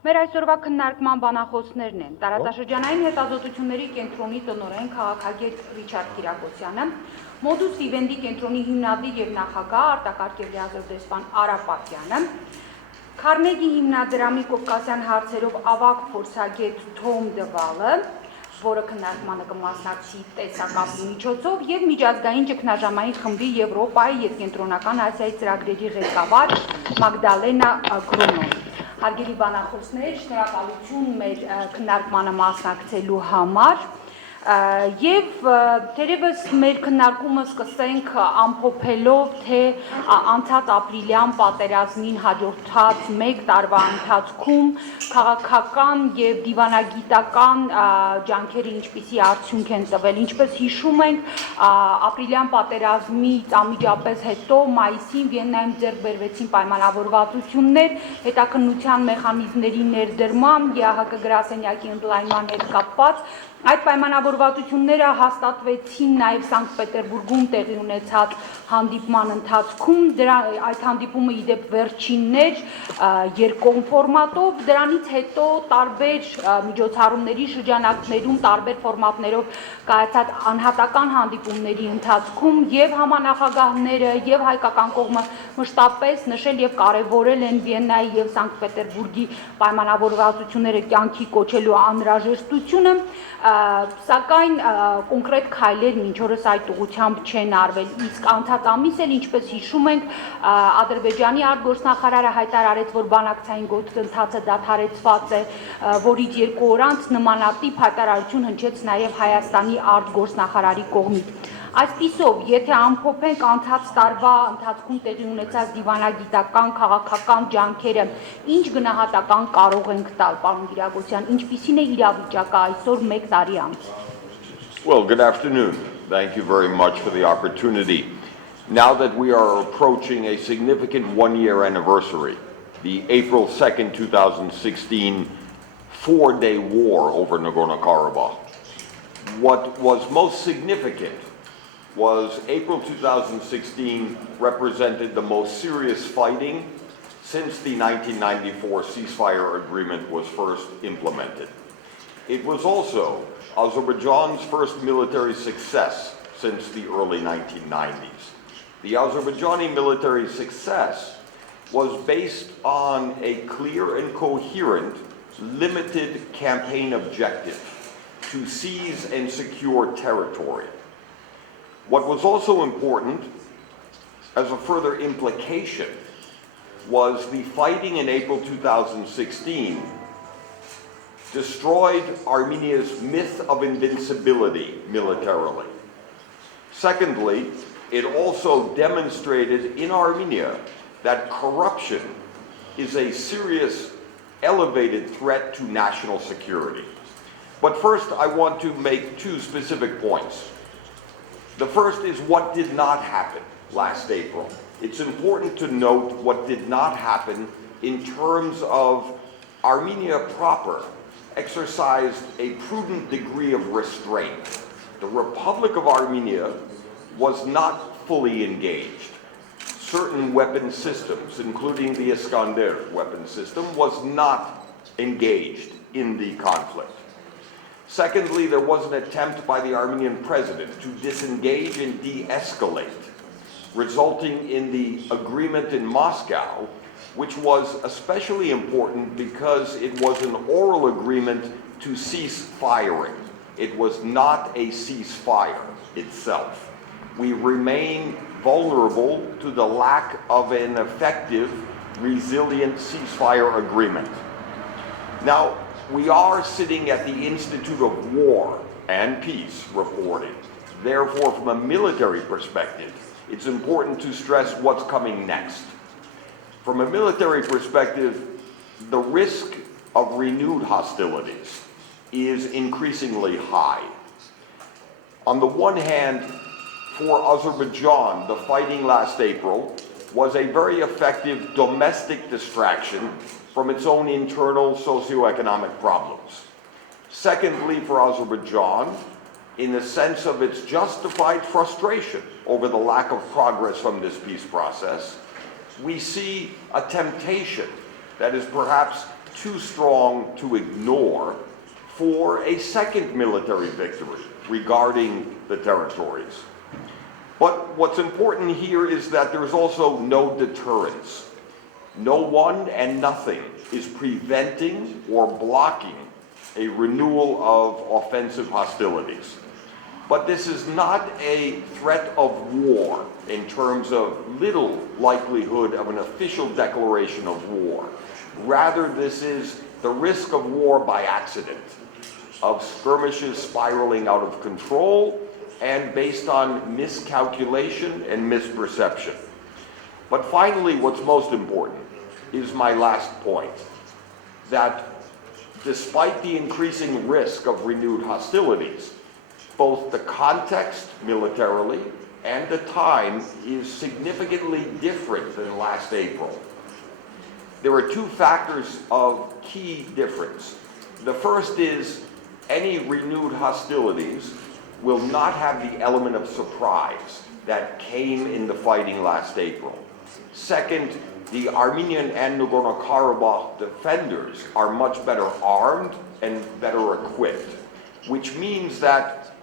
Մեր այսօրվա քննարկման բանախոսներն են տարածաշրջանային հետազոտությունների կենտրոնի տնօրեն քաղաքագետ Ռիչարդ Կիրակոսյանը, Մոդուս Վիվենդի կենտրոնի հիմնադիր եւ նախագահ արտակարգ եւ լիազոր դեսպան Արա Պապյանը, Քարնեգի հիմնադրամի կովկասյան հարցերով ավագ փորձագետ Թոմ Դվալը, որը քննարկմանը կմասնակցի տեսակապի միջոցով եւ միջազգային ճգնաժամային խմբի Եվրոպայի եւ Կենտրոնական Ասիայի ծրագրերի ղեկավար Մագդալենա Գրոնոն։ Հարգելի բանախոսներ, շնորհակալություն մեր քննարկմանը մասնակցելու համար եւ թերևս մեր քննարկումը սկսենք ամփոփելով թե անցած ապրիլյան պատերազմին հաջորդած 1 տարվա ընթացքում քաղաքական եւ դիվանագիտական ջանքերը ինչպիսի արդյունք են տվել, ինչպես հիշում ենք ապրիլյան պատերազմից անմիջապես հետո մայիսին Վիեննայում ձեռք բերվեցին պայմանավորվածություններ հետաքննության մեխանիզմների ներդրման ԵԱՀԿ գրասենյակի ընդլայնման հետ կապված Այդ պայմանավորվածությունները հաստատվեցին նաև Սանկտ Պետերբուրգում տեղի ունեցած հանդիպման ընթացքում, այդ հանդիպումը ի դեպ վերջինն էր երկկողմ ֆորմատով, դրանից հետո տարբեր միջոցառումների շրջանակներում, տարբեր ֆորմատներով կայացած անհատական հանդիպումների ընթացքում եւ համանախագահները եւ հայկական կողմը մշտապես նշել եւ կարեւորել են Վիեննայի եւ Սանկտ Պետերբուրգի պայմանավորվածությունները կյանքի կոչելու անհրաժեշտությունը Սակայն կոնկրետ քայլեր մինչ օրս այդ ուղղությամբ չեն արվել, իսկ անցած ամիս էլ ինչպես հիշում ենք Ադրբեջանի արտգործնախարարը հայտարարեց, որ բանակցային գործընթացը դադարեցված է, որից 2 օր անց նմանատիպ հայտարարություն հնչեց նաև Հայաստանի արտգործնախարարի կողմից։ Այսպիսով, եթե ամփոփենք անցած տարվա ընթացքում տեղի ունեցած դիվանագիտական, քաղաքական ջանքերը, ինչ գնահատական կարող ենք տալ, պարոն Կիրակոսյան, ինչպիսին է իրավիճակը այսօր 1 տարի անց։ Well, good afternoon. Thank you very much for the opportunity. Now that we are approaching a significant one-year anniversary, the April 2nd, 2016 4-day war over Nagorno-Karabakh, what was most significant was April 2016 represented the most serious fighting since the 1994 ceasefire agreement was first implemented. It was also Azerbaijan's first military success since the early 1990s. The Azerbaijani military success was based on a clear and coherent, limited campaign objective to seize and secure territory. What was also important, as a further implication, was the fighting in April 2016 destroyed Armenia's myth of invincibility militarily. Secondly, it also demonstrated in Armenia that corruption is a serious, elevated threat to national security. But first, I want to make 2 specific points. The first is what did not happen last April. It's important to note what did not happen in terms of Armenia proper exercised a prudent degree of restraint. The Republic of Armenia was not fully engaged. Certain weapon systems, including the Iskander weapon system, was not engaged in the conflict. Secondly, there was an attempt by the Armenian president to disengage and de-escalate, resulting in the agreement in Moscow, which was especially important because it was an oral agreement to cease firing. It was not a ceasefire itself. We remain vulnerable to the lack of an effective, resilient ceasefire agreement. Now, we are sitting at the Institute of War and Peace reporting. Therefore, from a military perspective, it's important to stress what's coming next. From a military perspective, the risk of renewed hostilities is increasingly high. On the one hand, for Azerbaijan, the fighting last April was a very effective domestic distraction from its own internal socioeconomic problems. Secondly, for Azerbaijan, in the sense of its justified frustration over the lack of progress from this peace process, we see a temptation that is perhaps too strong to ignore for a second military victory regarding the territories. But what's important here is that there's also no deterrence. No one and nothing is preventing or blocking a renewal of offensive hostilities. But this is not a threat of war in terms of little likelihood of an official declaration of war. Rather, this is the risk of war by accident, of skirmishes spiraling out of control and based on miscalculation and misperception. But finally, what's most important is my last point, that despite the increasing risk of renewed hostilities, both the context militarily and the time is significantly different than last April. There are two factors of key difference. The first is any renewed hostilities will not have the element of surprise that came in the fighting last April. Second, the Armenian and Nagorno-Karabakh defenders are much better armed and better equipped, which means that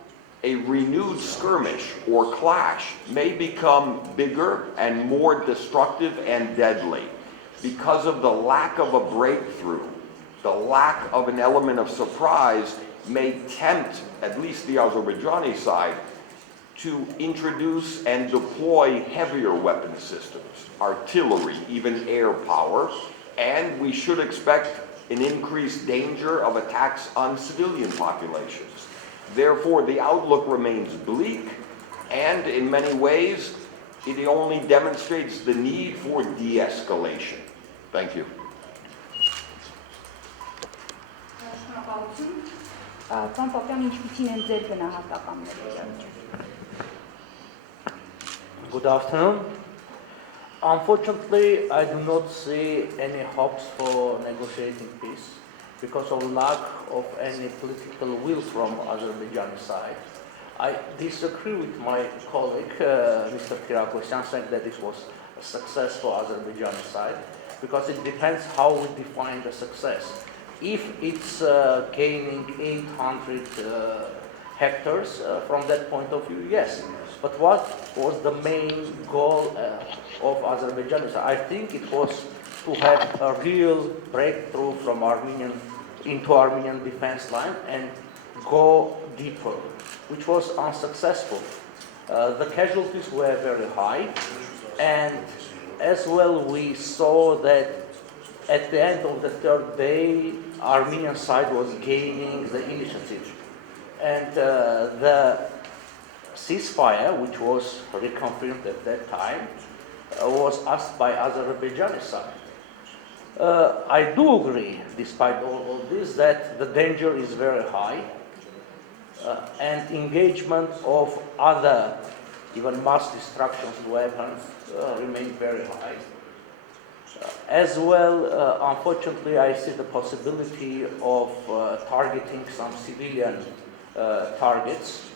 a renewed skirmish or clash may become bigger and more destructive and deadly because of the lack of a breakthrough. The lack of an element of surprise may tempt at least the Azerbaijani side to introduce and deploy heavier weapon systems, artillery, even air power, and we should expect an increased danger of attacks on civilian populations. Therefore, the outlook remains bleak, and in many ways, it only demonstrates the need for de-escalation. Thank you. Պարոն Պապյան, ինչպիսին են ձեր գնահատականները։ Good afternoon. Unfortunately, I do not see any hopes for negotiating peace because of lack of any political will from Azerbaijani side. I disagree with my colleague, Mr. Kirakosyan, saying that this was a success for Azerbaijani side because it depends how we define the success. If it's gaining 800 hectares, from that point of view, yes. But what was the main goal of Azerbaijan? I think it was to have a real breakthrough from into Armenian defense line and go deeper, which was unsuccessful. The casualties were very high, and as well we saw that at the end of the third day, Armenian side was gaining the initiative. And the ceasefire, which was reconfirmed at that time, was asked by Azerbaijani side. I do agree, despite all of this, that the danger is very high and engagement of other, even mass destruction weapons remain very high. As well, unfortunately, I see the possibility of targeting some civilian targets.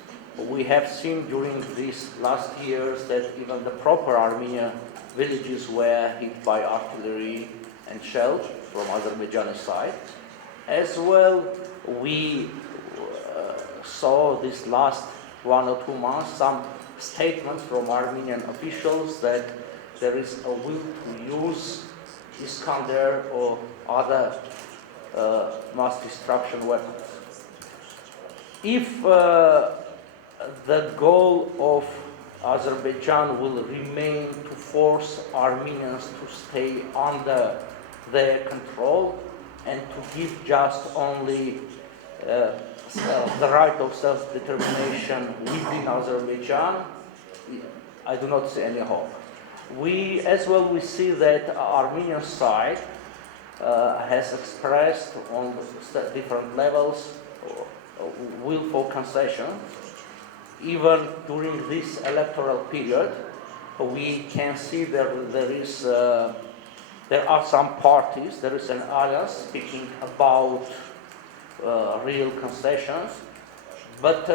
We have seen during these last years that even the proper Armenian villages were hit by artillery and shells from Azerbaijani side. As well, we saw this last 1 or 2 months some statements from Armenian officials that there is a will to use Iskander or other mass destruction weapons. If the goal of Azerbaijan will remain to force Armenians to stay under their control and to give just only the right of self-determination within Azerbaijan, I do not see any hope. We see that Armenian side has expressed on different levels will for concession. Even during this electoral period, we can see there are some parties, there is an alliance speaking about real concessions, but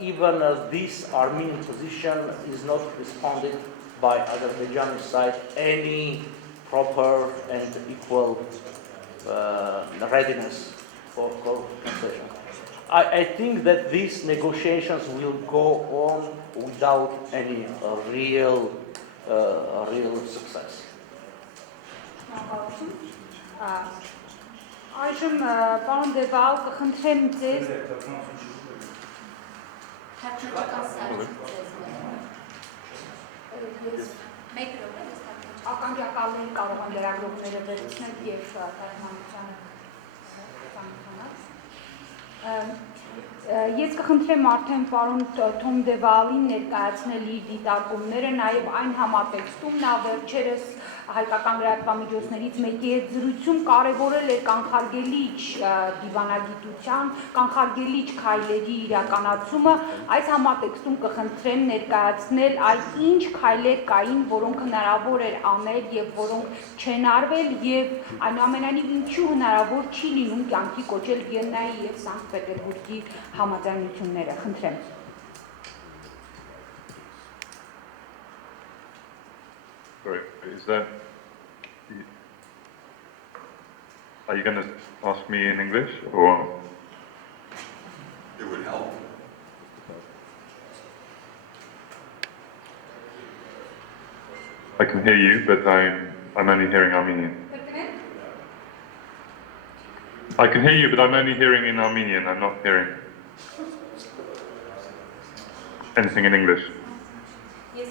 even this Armenian position is not responded by Azerbaijani side any proper and equal readiness for concession. I think that these negotiations will go on without any real success. Այժմ պարոն Դեվալ կխնդրեմ ձեզ ակնկալների կարող են լրագրողները վերցնել եւ տարեմանությանը Ես կխնդրեմ արդեն պարոն Թոմ Դեվալին ներկայացնել իր դիտարկումները, նաև այն համատեքստում նա վերջերս հայկական լրատվամիջոցներից մեկի հետ զրույցում կարևորել էր կանխարգելիչ դիվանագիտության, կանխարգելիչ քայլերի իրականացումը, այս համատեքստում կխնդրեմ ներկայացնել այդ ինչ քայլեր կային, որոնք հնարավոր էր անել եւ որոնք չեն արվել եւ այնուամենայնիվ ինչու հնարավոր չի լինում կյանքի կոչել Վիեննայի եւ Սանկտ Պետերբուրգի համաձայնությունները, խնդրեմ։ Sorry, is that? Are you going to ask me in English or? It would help. I can hear you, but I'm only hearing Armenian. I can hear you, but I'm only hearing in Armenian. I'm not hearing anything in English. Yes,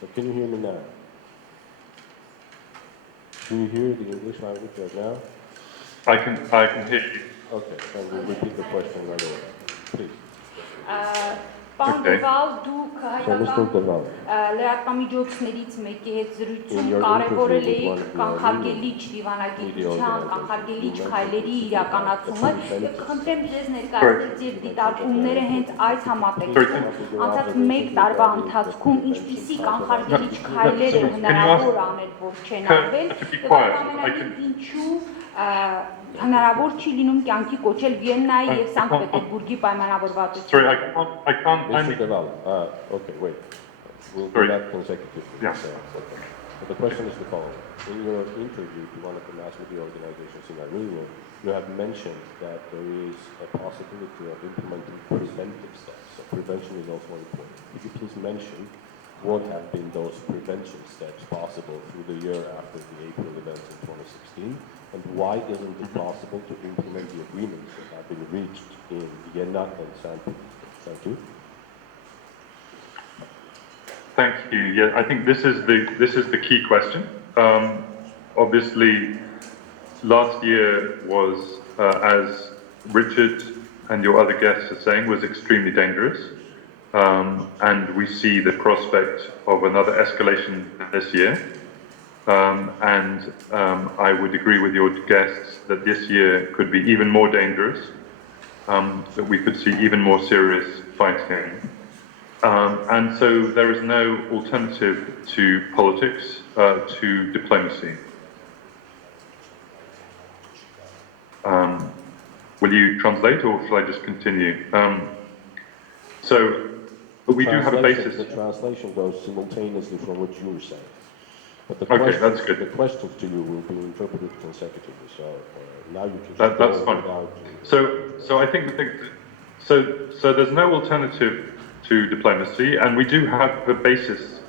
So can you hear me now? Can you hear the English language right now? I can hear you. Okay, then we'll repeat the question right away. Please. Պարոն Դեվալ, դուք So Mr. Deval, լրատվամիջոցներից մեկի հետ զրույցում կարևորել էիք կանխարգելիչ դիվանագիտության, կանխարգելիչ քայլերի իրականացումը եւ կխնդրեմ ձեզ ներկայացնել ձեր դիտարկումները հենց այս համատեքստում անցած 1 տարվա ընթացքում ինչպիսի կանխարգելիչ քայլեր է հնարավոր անել, որ չեն արվել եւ այնուամենայնիվ ինչու հնարավոր չի լինում կյանքի կոչել Վիեննայի եւ Սանկտ Պետերբուրգի պայմանավորվածությունը։ Sorry, I can't. Mr. Deval, okay, wait. We'll do Sorry. that consecutively. Yeah. So, okay. But the question is the following. In your interview to one of the mass media organizations in Armenia, you have mentioned that there is a possibility of implementing preventive steps. So prevention is also important. Could you please mention what have been those prevention steps possible through the year after the April events in 2016? And why isn't it possible to implement the agreements that have been reached in Vienna and St. Thank you. Yeah, I think this is the key question. Obviously, last year was, as Richard and your other guests are saying, was extremely dangerous. And we see the prospect of another escalation this year. I would agree with your guests that this year could be even more dangerous, that we could see even more serious fighting. And so there is no alternative to politics, to diplomacy. Will you translate or shall I just continue? So we do have a basis. The translation goes simultaneously from what you were saying. But the Okay, that's good. The questions to you will be interpreted consecutively. So now you can. That's fine. So I think so there's no alternative to diplomacy, and we do have a basis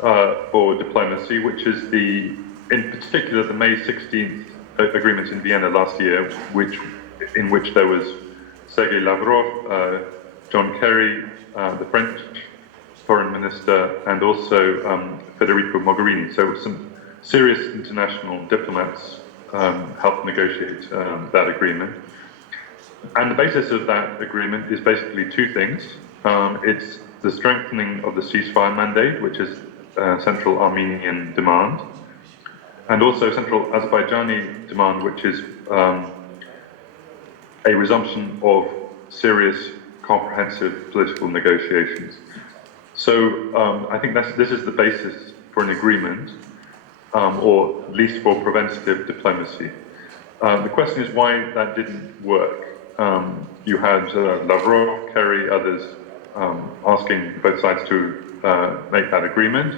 for diplomacy, which is in particular the May 16th agreement in Vienna last year, in which there was Sergei Lavrov, John Kerry, the French foreign minister, and also Federico Mogherini. So some serious international diplomats helped negotiate that agreement. And the basis of that agreement is basically two things. It's the strengthening of the ceasefire mandate, which is Central Armenian demand, and also Central Azerbaijani demand, which is a resumption of serious, comprehensive political negotiations. So I think this is the basis for an agreement, or at least for preventative diplomacy. The question is why that didn't work. You had Lavrov, Kerry, others asking both sides to make that agreement,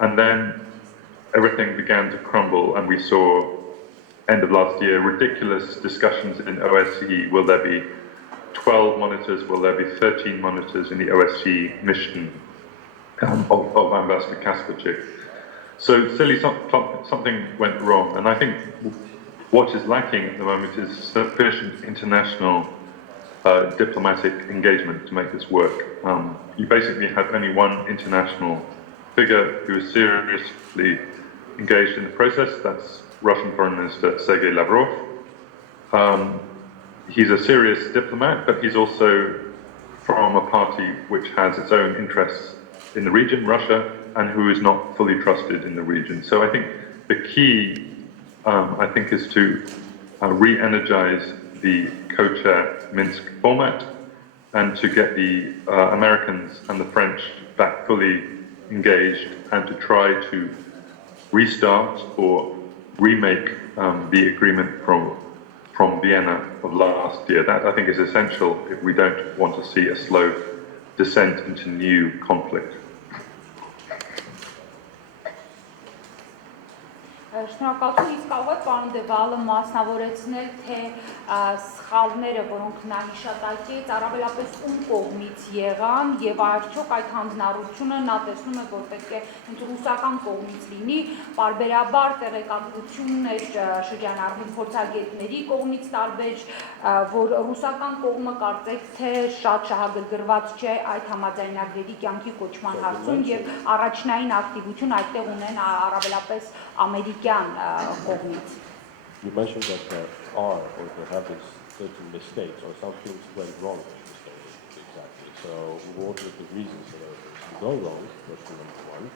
and then everything began to crumble, and we saw, end of last year, ridiculous discussions in OSCE. Will there be 12 monitors? Will there be 13 monitors in the OSCE mission of Ambassador Kasperchik? So clearly something went wrong, and I think what is lacking at the moment is sufficient international diplomatic engagement to make this work. You basically have only one international figure who is seriously engaged in the process. That's Russian Foreign Minister Sergei Lavrov. He's a serious diplomat, but he's also from a party which has its own interests in the region, Russia, and who is not fully trusted in the region. So I think the key, is to re-energize the co-chair Minsk format and to get the Americans and the French back fully engaged and to try to restart or remake the agreement from Vienna of last year. That, I think, is essential if we don't want to see a slow descent into new conflict. Շնորհակալություն, իսկ կարող եք պարոն Դևալը մասնավորեցնել, թե սխալները, որոնք նա հիշատակեց, առավելապես ում կողմից եղան եւ արդյոք այդ հանձնառությունը նա տեսնում է, որ պետք է ռուսական կողմից լինի, պարբերաբար տեղեկատվություններ շրջանառվում փորձագետների կողմից տարբեր, որ ռուսական կողմը կարծեք թե շատ շահագրգռված չէ այդ համաձայնագրերի կյանքի կոչման հարցում եւ առաջնային ակտիվություն այդտեղ ունեն առավելապես ամերիկյան կողմից։ You mentioned that there are or there have been certain mistakes or some things went wrong exactly. So what were the reasons for those things to go wrong? Question number one.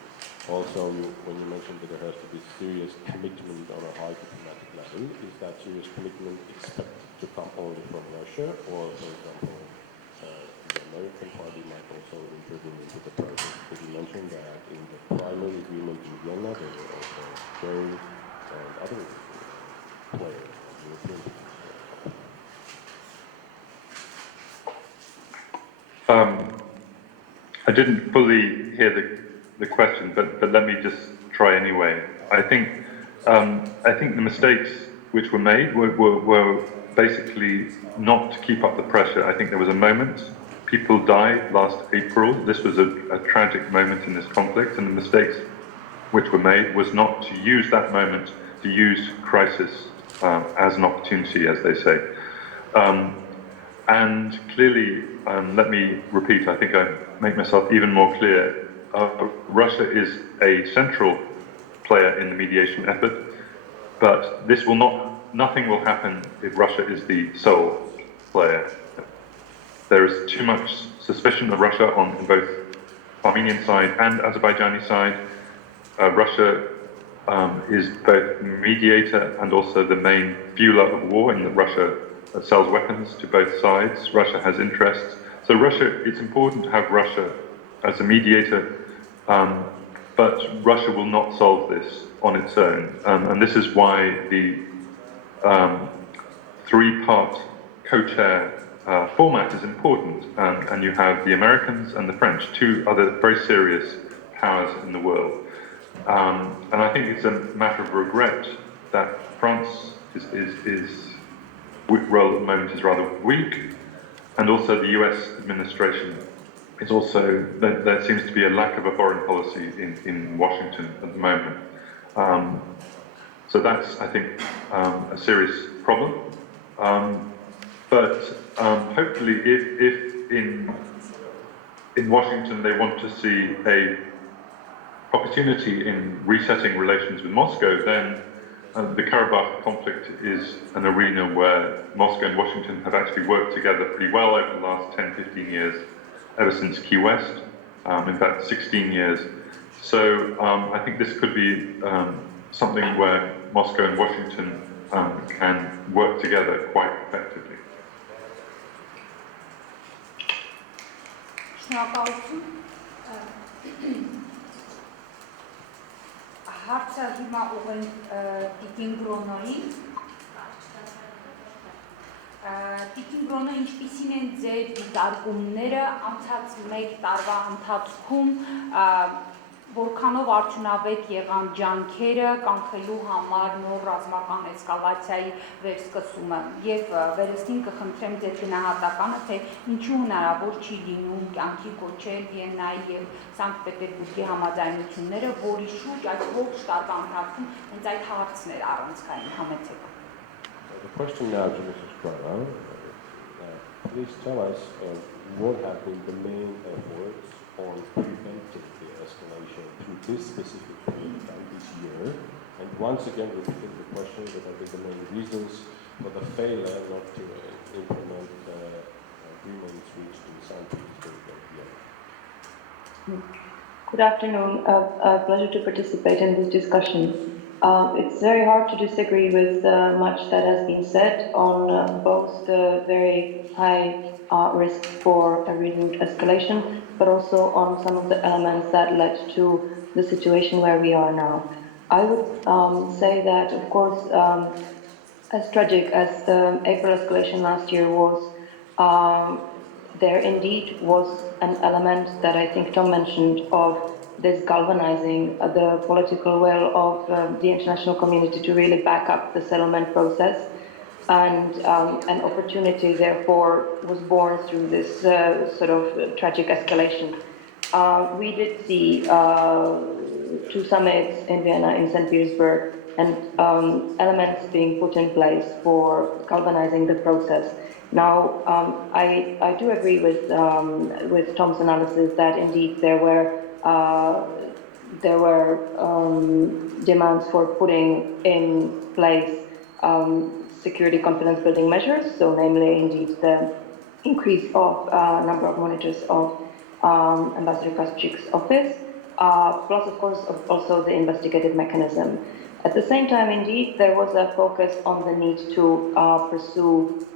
Also, when you mentioned that there has to be serious commitment on a high diplomatic level, is that serious commitment expected to come only from Russia, or for example, the American party might also intervene into the process? Because you mentioned that in the primary agreement in Vienna, there were also Kerry and other players, European players. I didn't fully hear the question, but let me just try anyway. I think the mistakes which were made were basically not to keep up the pressure. I think there was a moment. People died last April. This was a tragic moment in this conflict, and the mistakes which were made was not to use that moment to use crisis as an opportunity, as they say. And clearly, let me repeat, I think I make myself even more clear, Russia is a central player in the mediation effort, but this nothing will happen if Russia is the sole player. There is too much suspicion of Russia on both Armenian side and Azerbaijani side. Russia is both mediator and also the main fueler of war, in that Russia sells weapons to both sides. Russia has interests. So it's important to have Russia as a mediator, but Russia will not solve this on its own. And this is why the three-part co-chair format is important. And you have the Americans and the French, two other very serious powers in the world. And I think it's a matter of regret that France role at the moment is rather weak, and also the US administration is also, there seems to be a lack of a foreign policy in Washington at the moment. So that's, I think, a serious problem. But hopefully if in Washington they want to see a opportunity in resetting relations with Moscow, then the Karabakh conflict is an arena where Moscow and Washington have actually worked together pretty well over the last 10, 15 years, ever since Key West, in fact 16 years. So I think this could be something where Moscow and Washington can work together quite effectively. Շնորհակալություն։ Հարցը հիմա ուղեն Տիկին Գրոնոյին։ Տիկին Գրոնո, ինչպիսին են ձեր դիտարկումները անցած մեկ տարվա ընթացքում, որքանով արդյունավետ եղան ջանքերը կանխելու համար նոր ռազմական էսկալացիայի վերսկսումը եւ վերստին կխնդրեմ ձեր գնահատականը, թե ինչու հնարավոր չի լինում կյանքի կոչել Վիեննայի եւ Սանկտ Պետերբուրգի համաձայնությունները, որի շուրջ այս ողջ տարվա ընթացքում հենց այդ հարցն էր առանցքային, համեցեք։ The question now to Mrs. Grano, please tell us what have been the main efforts on preventing the escalation through this specific period of time this year, and once again repeating the question, what have been the main reasons for the failure not to implement agreements reached in St. Petersburg and Vienna. Good afternoon. A pleasure to participate in this discussion. It's very hard to disagree with much that has been said on both the very high risk for a renewed escalation, but also on some of the elements that led to the situation where we are now. I would say that, of course, as tragic as the April escalation last year was, there indeed was an element that I think Tom mentioned of this galvanizing the political will of the international community to really back up the settlement process, and an opportunity therefore was born through this sort of tragic escalation. We did see 2 summits in Vienna, in St. Petersburg, and elements being put in place for galvanizing the process. Now, I do agree with Tom's analysis that indeed there were demands for putting in place security confidence building measures, so namely indeed the increase of number of monitors of Ambassador Kostchik's office, plus of course also the investigative mechanism. At the same time, indeed, there was a focus on the need to pursue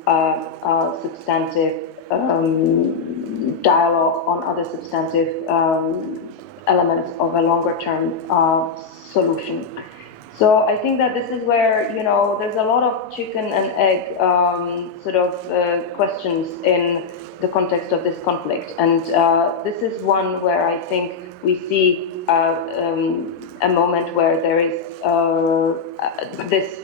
substantive dialogue on other substantive elements of a longer-term solution. So I think that this is where, you know, there's a lot of chicken and egg questions in the context of this conflict. And this is one where I think we see a moment where there is this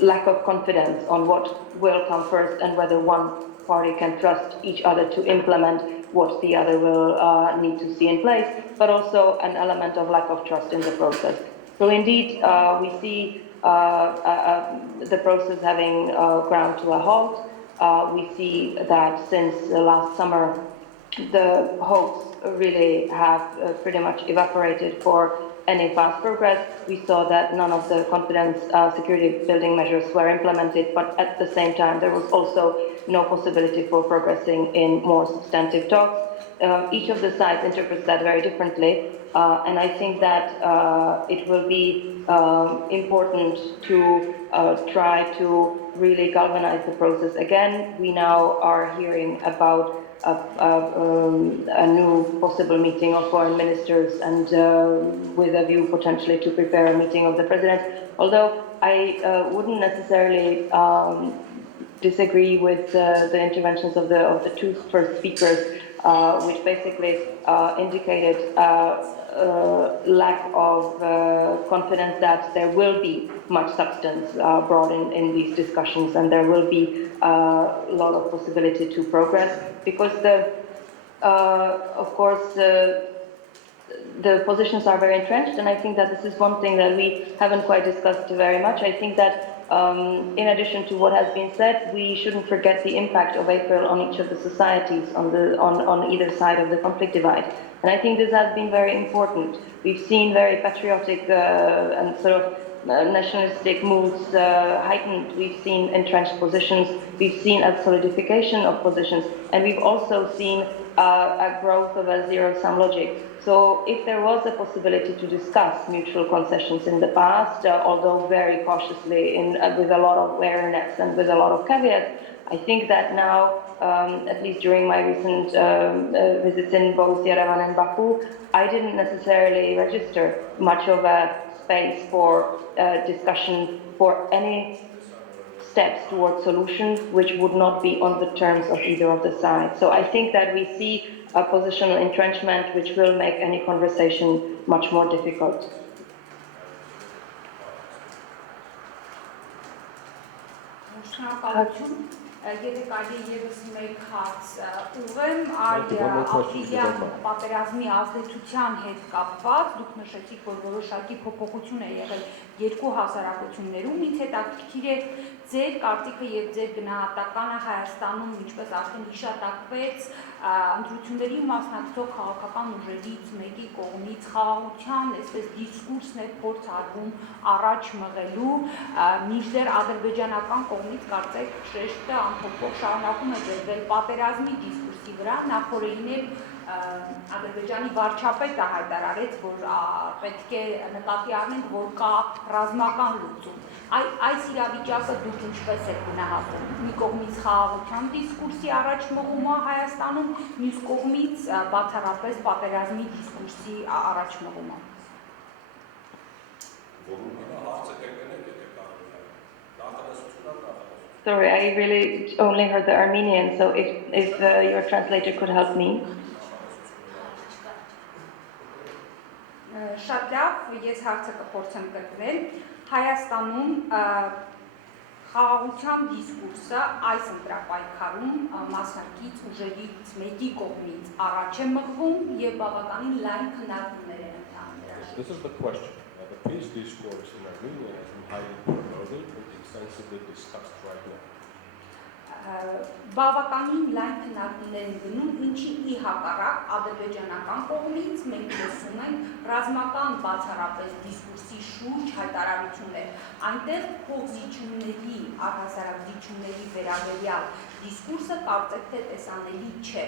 lack of confidence on what will come first and whether one party can trust each other to implement what the other will need to see in place, but also an element of lack of trust in the process. So indeed, we see the process having ground to a halt. We see that since last summer, the hopes really have pretty much evaporated for any fast progress. We saw that none of the confidence security building measures were implemented, but at the same time, there was also no possibility for progressing in more substantive talks. Each of the sides interprets that very differently, and I think that it will be important to try to really galvanize the process again. We now are hearing about a new possible meeting of foreign ministers, and with a view potentially to prepare a meeting of the president. Although I wouldn't necessarily disagree with the interventions of the 2 first speakers, which basically indicated lack of confidence that there will be much substance brought in these discussions, and there will be a lot of possibility to progress, because of course the positions are very entrenched, and I think that this is one thing that we haven't quite discussed very much. I think that in addition to what has been said, we shouldn't forget the impact of April on each of the societies on either side of the conflict divide. And I think this has been very important. We've seen very patriotic and sort of nationalistic moods heightened. We've seen entrenched positions. We've seen a solidification of positions. And we've also seen a growth of a zero-sum logic. So if there was a possibility to discuss mutual concessions in the past, although very cautiously with a lot of awareness and with a lot of caveats, I think that now at least during my recent visits in both Yerevan and Baku, I didn't necessarily register much of a space for discussion for any steps towards solutions which would not be on the terms of either of the sides. So I think that we see a positional entrenchment which will make any conversation much more difficult. Շնորհակալություն։ Եթե կարելի ևս մեկ հարց ուղղեմ, այլ ապրիլյան պատերազմի ազդեցության հետ կապված, դուք նշեցիք, որ որոշակի փոփոխություն է եղել երկու հասարակություններում, ինձ հետաքրքիր է ձեր կարծիքը եւ ձեր գնահատականը Հայաստանում, ինչպես արդեն հիշատակվեց, ընտրությունների մասնակցող քաղաքական ուժերից մեկի կողմից խաղաղության, այսպես դիսկուրսն է փորձ արվում առաջ մղելու, մինչդեռ ադրբեջանական կողմից կարծեք շեշտը ամփոփող շարունակում է դրվել պատերազմի դիսկուրսի վրա, նախորդին էլ Ադրբեջանի վարչապետը հայտարարեց, որ պետք է նկատի առնենք, որ կա ռազմական լուծում։ Այս իրավիճակը դուք ինչպես եք գնահատում։ Մի կողմից խաղաղության դիսկուրսի առաջ մղումը Հայաստանում, մյուս կողմից բացառապես պատերազմի դիսկուրսի առաջ մղումը։ Sorry, I really only heard the Armenian, so if your translator could help me. Շատ լավ, ես հարցը կփորձեմ կրկնել։ Հայաստանում խաղաղության դիսկուրսը այս ընտրապայքարում մասնակից ուժերից մեկի կողմից առաջ է մղվում եւ բավականին լայն քննարկումներ են ընթանում։ This is the question. The peace discourse in Armenia has been highly promoted and extensively discussed right now. Բավականին լայն քննարկումներ են գնում, ինչի ի հակառակ ադրբեջանական կողմից մենք լսում ենք ռազմական բացառապես դիսկուրսի շուրջ հայտարարություններ։ Այնտեղ փոխզիջումների, առհասարակ զիջումների վերաբերյալ դիսկուրսը կարծեք թե տեսանելի չէ։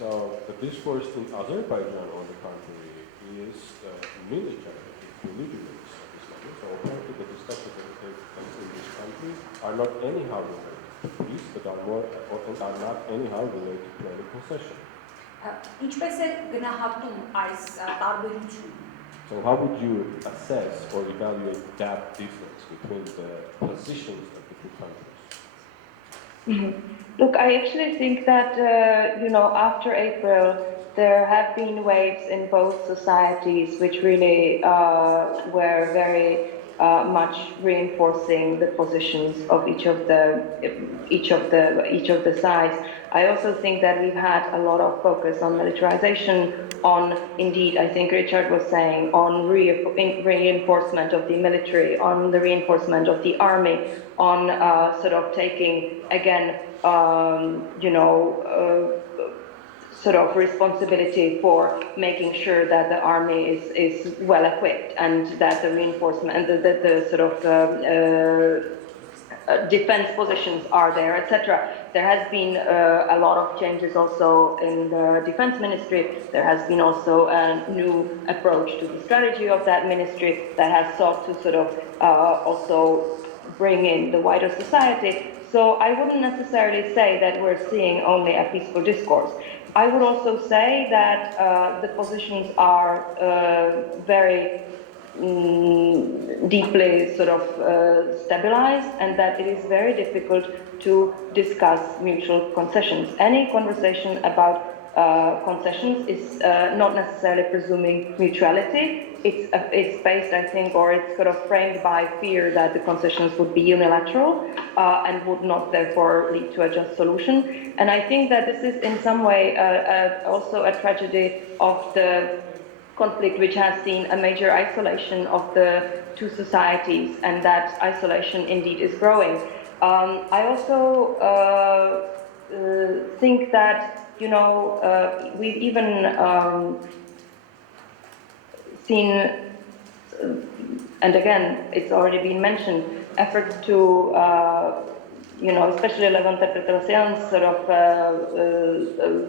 So the discourse in Azerbaijan, on the contrary, is military, belligerence of this level. So apparently the discussions that take place in this country are not anyhow related to peace, but are not anyhow related to any concession. Ինչպես է գնահատում այս տարբերությունը։ So how would you assess or evaluate that difference between the positions of the two countries? Look, I actually think that, after April, there have been waves in both societies which really were very much reinforcing the positions of each of the sides. I also think that we've had a lot of focus on militarization, indeed, I think Richard was saying, on reinforcement of the military, on the reinforcement of the army, on sort of taking, again, sort of responsibility for making sure that the army is well equipped and that the reinforcement and the sort of defense positions are there, etc. There has been a lot of changes also in the defense ministry. There has been also a new approach to the strategy of that ministry that has sought to sort of also bring in the wider society. So I wouldn't necessarily say that we're seeing only a peaceful discourse. I would also say that the positions are very deeply sort of stabilized, and that it is very difficult to discuss mutual concessions. Any conversation about concessions is not necessarily presuming mutuality. It's based, I think, or it's sort of framed by fear that the concessions would be unilateral and would not therefore lead to a just solution. And I think that this is in some way also a tragedy of the conflict, which has seen a major isolation of the two societies, and that isolation indeed is growing. I also think that, we've even seen, and again, it's already been mentioned, efforts to especially Levante Petrosyan's sort of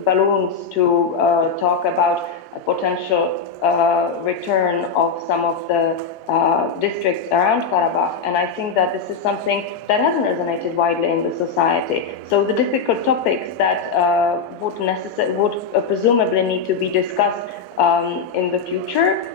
balloons to talk about a potential return of some of the districts around Karabakh. And I think that this is something that hasn't resonated widely in the society. So the difficult topics that would presumably need to be discussed in the future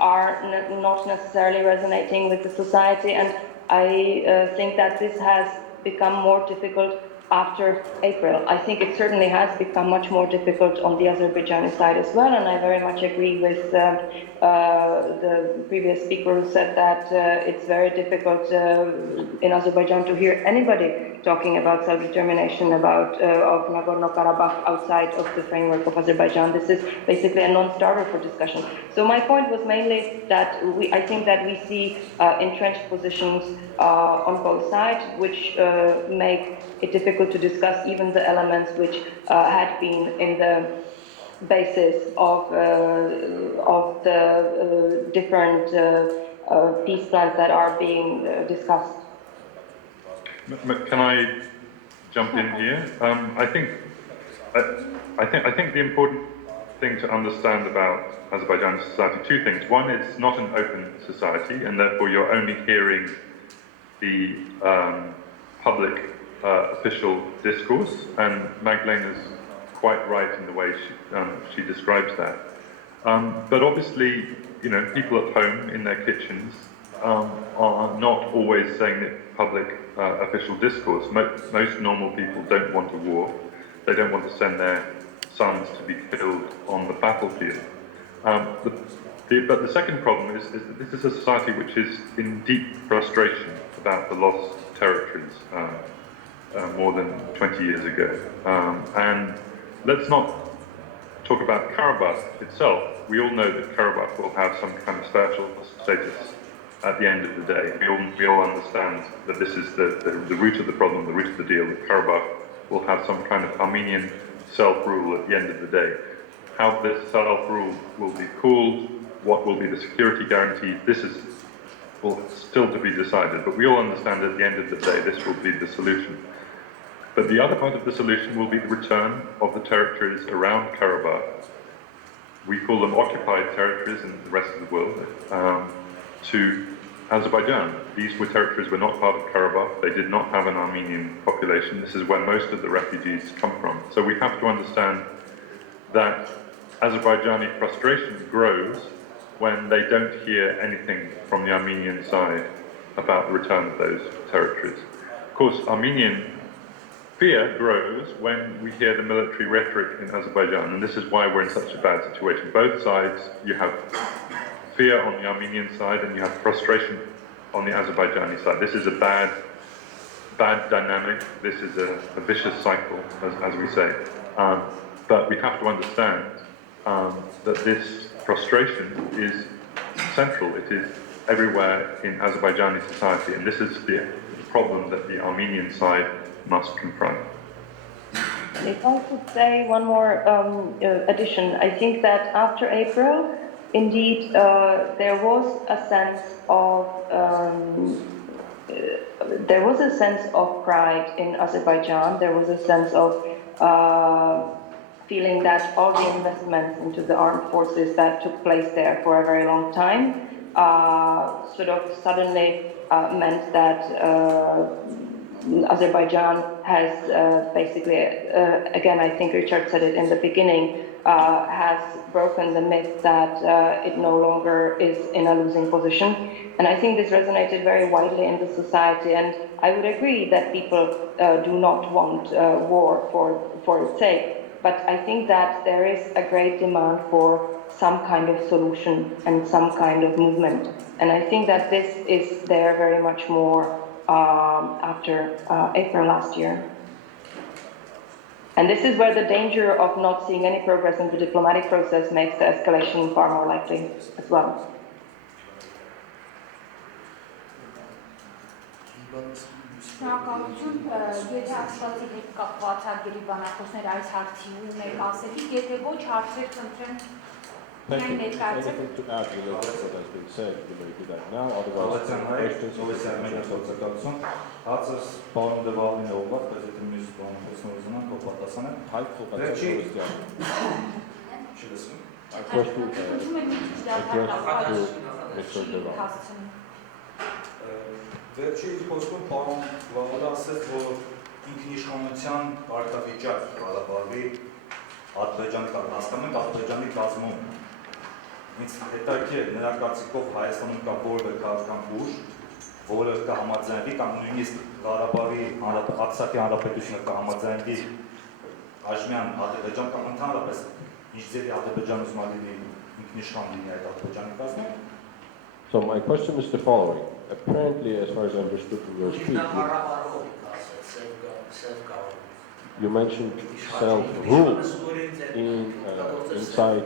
are not necessarily resonating with the society, and I think that this has become more difficult after April. I think it certainly has become much more difficult on the Azerbaijani side as well, and I very much agree with the previous speaker who said that it's very difficult in Azerbaijan to hear anybody talking about self-determination of Nagorno-Karabakh outside of the framework of Azerbaijan. This is basically a non-starter for discussion. So my point was mainly that I think that we see entrenched positions on both sides, which make it difficult to discuss even the elements which had been in the basis of the different peace plans that are being discussed. Can I jump in here? I think the important thing to understand about Azerbaijani society, two things. One, it's not an open society, and therefore you're only hearing the public official discourse, and Magdalena's quite right in the way she describes that. But obviously, people at home in their kitchens are not always saying the public official discourse. Most normal people don't want a war. They don't want to send their sons to be killed on the battlefield. But the second problem is that this is a society which is in deep frustration about the lost territories more than 20 years ago. And let's not talk about Karabakh itself. We all know that Karabakh will have some kind of special status at the end of the day. We all understand that this is the root of the problem, the root of the deal, that Karabakh will have some kind of Armenian self-rule at the end of the day. How this self-rule will be called, what will be the security guarantee, will still to be decided. But we all understand at the end of the day, this will be the solution. But the other part of the solution will be the return of the territories around Karabakh. We call them occupied territories in the rest of the world, to Azerbaijan. These territories were not part of Karabakh. They did not have an Armenian population. This is where most of the refugees come from. So we have to understand that Azerbaijani frustration grows when they don't hear anything from the Armenian side about the return of those territories. Of course, Armenian fear grows when we hear the military rhetoric in Azerbaijan, and this is why we're in such a bad situation. Both sides, you have fear on the Armenian side and you have frustration on the Azerbaijani side. This is a bad dynamic. This is a vicious cycle, as we say. But we have to understand that this frustration is central. It is everywhere in Azerbaijani society, and this is the problem that the Armenian side must confront. If I could say one more addition, I think that after April, indeed, there was a sense of pride in Azerbaijan. There was a sense of feeling that all the investments into the armed forces that took place there for a very long time sort of suddenly meant that Azerbaijan has basically, again, I think Richard said it in the beginning, has broken the myth that it no longer is in a losing position. And I think this resonated very widely in the society, and I would agree that people do not want war for its sake. But I think that there is a great demand for some kind of solution and some kind of movement. And I think that this is there very much more after April last year. And this is where the danger of not seeing any progress in the diplomatic process makes the escalation far more likely as well. Շնորհակալություն, եթե աշխատի հետ կապված հարգելի բանախոսներ այս հարցի ունեք ասելիք, եթե ոչ հարցեր կընտրեմ Միայն ներկայացեք։ Anything to add related to what has been said, you may do that now, otherwise questions or գործակալություն հացս պարոն Դվալին է ուղղված, բայց եթե մյուս բան խոսնող ուզենան, թող պատասխանեն։ Հայկ Վերջի Խոստյան։ չի լսում։ Question Խնդրում եմ մի քիչ դարձնել հասցնում։ Վերջի խոսքում պարոն Դվալը ասաց, որ ինքնիշխանության կարգավիճակ կառավարվի Ադրբեջանի հասկանում ենք Ադրբեջանի կազմում։ Ինձ հետաքրքիր է նրա կարծիքով Հայաստանում կա որևէ քաղաքական ուժ, որը կհամաձայնվի կամ նույնիսկ Ղարաբաղի Արցախի հանրապետությունը կհամաձայնվի Աժմյան Ադրբեջան կամ ընդհանրապես ինչ ձևի Ադրբեջան ուզում լինի ինքնիշխան լինի այդ Ադրբեջանի կազմում։ So my question is the following. Apparently, as far as I understood from your speech, you mentioned self-rule inside.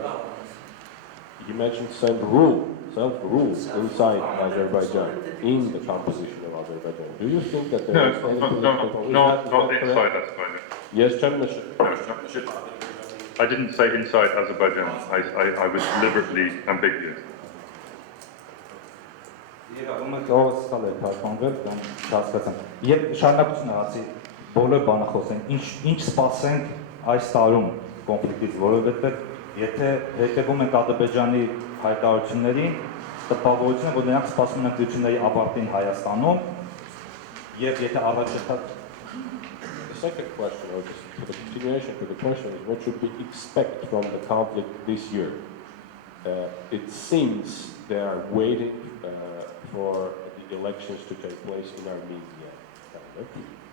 You mentioned self-rule inside Azerbaijan, in the composition of Azerbaijan. Do you think that there is any political... Not inside Azerbaijan. Yes, Chairman. No, I didn't say inside Azerbaijan. I was deliberately ambiguous. Եվ շարունակությունը հացի բոլոր բանը խոսեն, ինչ սպասենք այս տարում կոնֆլիկտից, որովհետև եթե հետևում ենք Ադրբեջանի հայտարարություններին, տպավորությունը, որ նրանք սպասում են ընտրությունների ավարտին Հայաստանում, եւ եթե առաջընթաց The second question, or the continuation to the question, is what should we expect from the conflict this year? It seems they are waiting for the elections to take place in Armenia.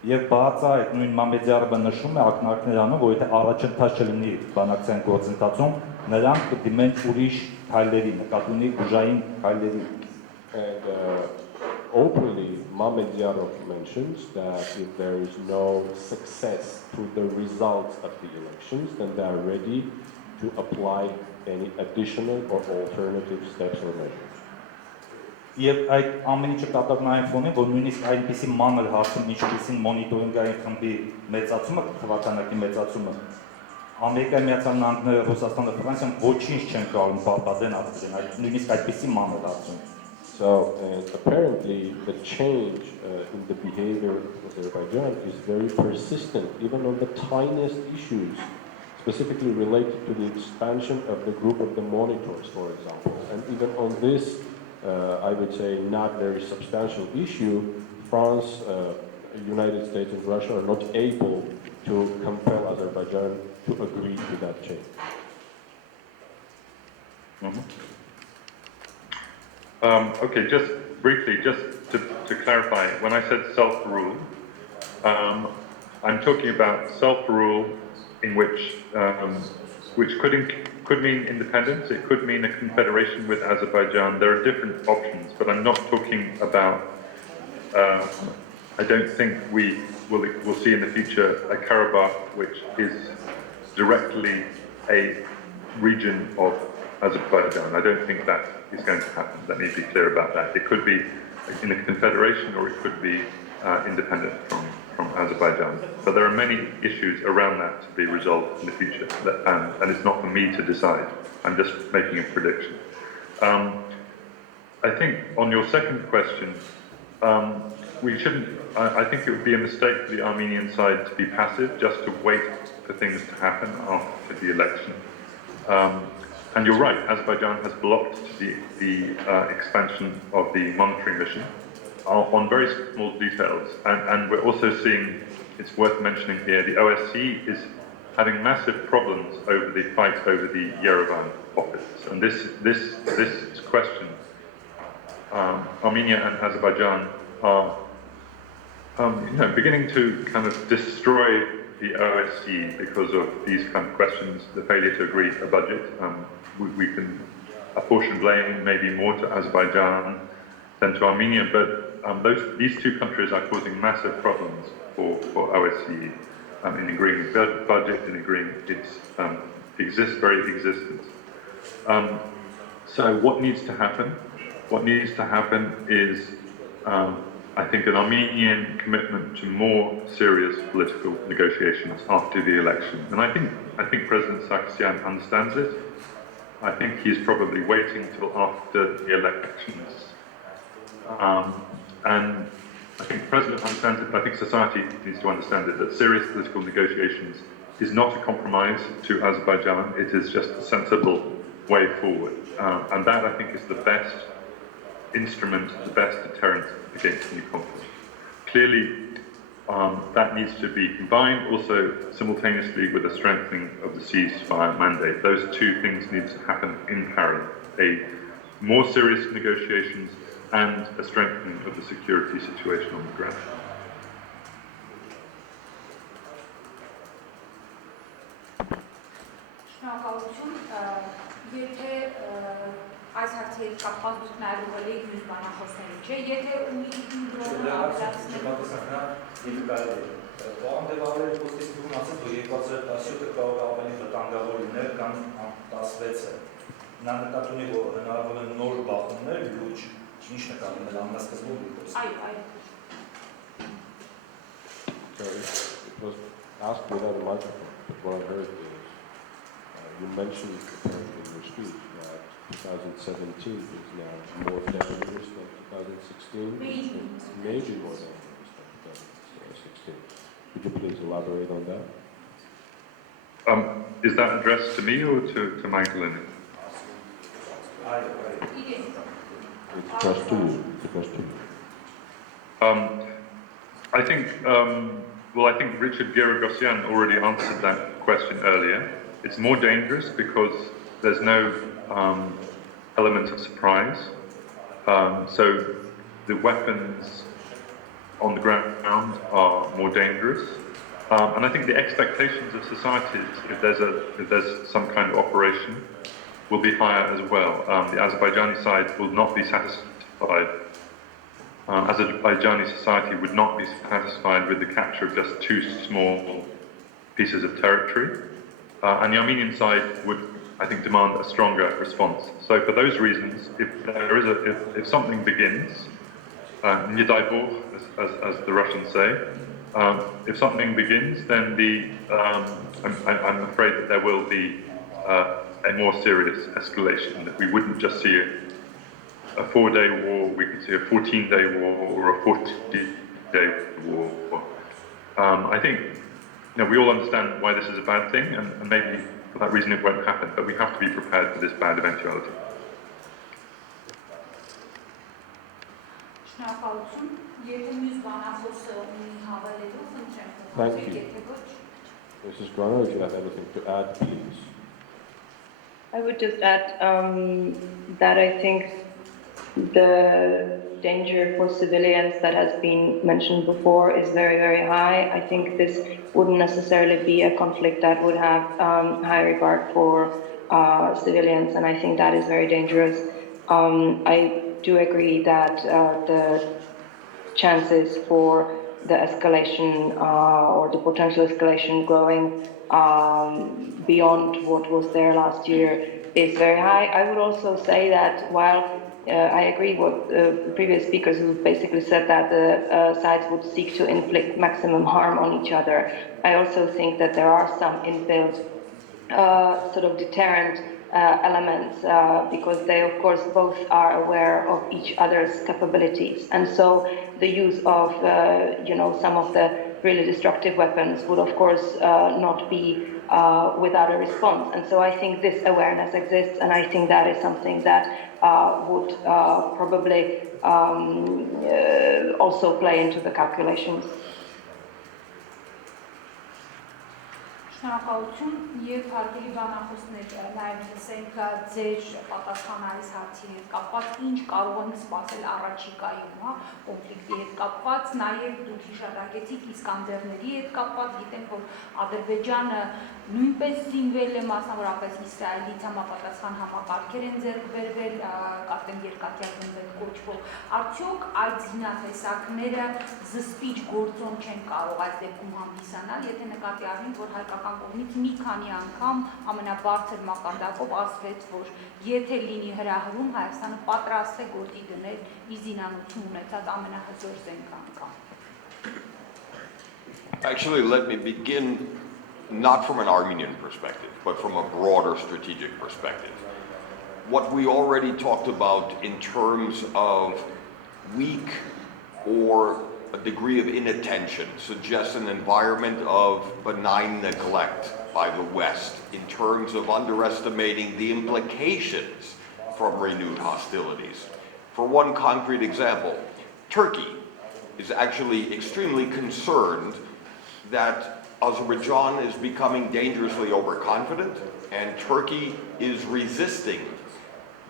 Եվ բացա այդ նույն Մամեդյարովը նշում է ակնարկներ անում, որ եթե առաջընթաց չլինի բանակցային գործընթացում, նրանք կդիմեն ուրիշ քայլերի, նկատի ունի ուժային քայլերի։ And openly, Mamendyarov mentions that if there is no success to the results of the elections, then they are ready to apply any additional or alternative steps or measures. Եվ այդ ամեն ինչը կատարվում այն ֆոնին, որ նույնիսկ այնպիսի մանր հարցում, ինչպիսին մոնիտորինգային խմբի մեծացումը, թվականակի մեծացումը, Ամերիկայի Միացյալ Նահանգները, Ռուսաստանը, Ֆրանսիան ոչինչ չեն կարող պարտադրեն Ադրբեջան, նույնիսկ այդպիսի մանր հարցում։ So apparently the change in the behavior of Azerbaijan is very persistent, even on the tiniest issues, specifically related to the expansion of the group of the monitors, for example. And even on this, I would say, not very substantial issue, France, United States and Russia are not able to compel Azerbaijan to agree to that change. Mm-hmm. Okay, just briefly, just to clarify, when I said self-rule, I'm talking about self-rule in which could mean independence, it could mean a confederation with Azerbaijan. There are different options, but I'm not talking about, I don't think we will see in the future a Karabakh which is directly a region of Azerbaijan. I don't think that is going to happen. Let me be clear about that. It could be in a confederation or it could be independent from Azerbaijan. But there are many issues around that to be resolved in the future, and it's not for me to decide. I'm just making a prediction. I think on your second question, we shouldn't, I think it would be a mistake for the Armenian side to be passive, just to wait for things to happen after the election. And you're right, Azerbaijan has blocked the expansion of the monitoring mission on very small details. And we're also seeing, it's worth mentioning here, the OSCE is having massive problems over the fight over the Yerevan office. And this question, Armenia and Azerbaijan are beginning to kind of destroy the OSCE because of these kind of questions, the failure to agree a budget. We can apportion blame maybe more to Azerbaijan than to Armenia, but these two countries are causing massive problems for OSCE in agreeing budget, in agreeing its very existence. So what needs to happen? What needs to happen is, I think, an Armenian commitment to more serious political negotiations after the election. And I think President Sargsyan understands it. I think he's probably waiting till after the elections. And I think the President understands it, but I think society needs to understand it, that serious political negotiations is not a compromise to Azerbaijan, it is just a sensible way forward. And that, I think, is the best instrument, the best deterrent against new conflict. Clearly, that needs to be combined also simultaneously with a strengthening of the ceasefire mandate. Those two things need to happen in parallel. More serious negotiations and a strengthening of the security situation on the ground. Շնորհակալություն, եթե այս հարցի հետ կապված դուք նաև ուղղել եք մյուս բանախոսներին, չէ՞, եթե ունի դրոնը ավելացնել Պարոն խոսքից դուք ասաց, որ 2017-ը կարող է ավելի վտանգավոր լինել, քան 16-ը։ Նա նկատի ունի, որ հնարավոր են նոր բախումներ, լուրջ, ինչ նկատի ունել ամենասկզբում դուք։ Այո։ It was asked without a microphone, but what I heard is you mentioned in your speech that 2017 is now more dangerous than 2016. Maybe more dangerous than 2016. Could you please elaborate on that? Is that addressed to me or to Magdalena? It's addressed to you. It's addressed to you. I think, I think Richard Giragosyan already answered that question earlier. It's more dangerous because there's no element of surprise. So the weapons on the ground are more dangerous. And I think the expectations of societies, if there's some kind of operation, will be higher as well. The Azerbaijani side will not be satisfied. Azerbaijani society would not be satisfied with the capture of just two small pieces of territory. And the Armenian side would, I think, demand a stronger response. So for those reasons, if something begins, nie dai Bog, as the Russians say, if something begins, then I'm afraid that there will be a more serious escalation, that we wouldn't just see a 4-day war, we could see a 14-day war or a 40-day war. I think we all understand why this is a bad thing, and maybe for that reason it won't happen, but we have to be prepared for this bad eventuality. Thank you. Mrs. Grano, if you have anything to add, please. I would just add that I think the danger for civilians that has been mentioned before is very, very high. I think this wouldn't necessarily be a conflict that would have high regard for civilians, and I think that is very dangerous. I do agree that the chances for the escalation or the potential escalation growing beyond what was there last year is very high. I would also say that while I agree with the previous speakers who basically said that the sides would seek to inflict maximum harm on each other, I also think that there are some inbuilt sort of deterrent elements because they, of course, both are aware of each other's capabilities, and so the use of some of the really destructive weapons would, of course, not be without a response. And so I think this awareness exists, and I think that is something that would probably also play into the calculations. Շնորհակալություն եւ հարգելի բանախոսներ, նաեւ լսենք ձեր պատասխանը այս հարցի հետ կապված, ինչ կարող ենք սպասել առաջիկայում, կոնֆլիկտի հետ կապված, նաեւ դուք հիշատակեցիք Իսկանդերների հետ կապված, գիտենք, որ Ադրբեջանը նույնպես զինվել է, մասնավորապես Իսրայելից համապատասխան համակարգեր են ձեռք բերվել, կարծեմ երկաթյա գումբեթ կոչվող, արդյոք այդ զինաթեսակները զսպիչ գործոն չեն կարող այս դեպքում հանդիսանալ, եթե նկատի առնենք, որ հայկական կողմից մի քանի անգամ ամենաբարձր մակարդակով ասվեց, որ եթե լինի հրահրում, Հայաստանը պատրաստ է գործի դնել իր զինանոցում ունեցած ամենահզոր զենքը անգամ։ Actually, let me begin not from an Armenian perspective, but from a broader strategic perspective. what we already talked about in terms of weak or a degree of inattention suggests an environment of benign neglect by the West in terms of underestimating the implications from renewed hostilities. For one concrete example, Turkey is actually extremely concerned that Azerbaijan is becoming dangerously overconfident, and Turkey is resisting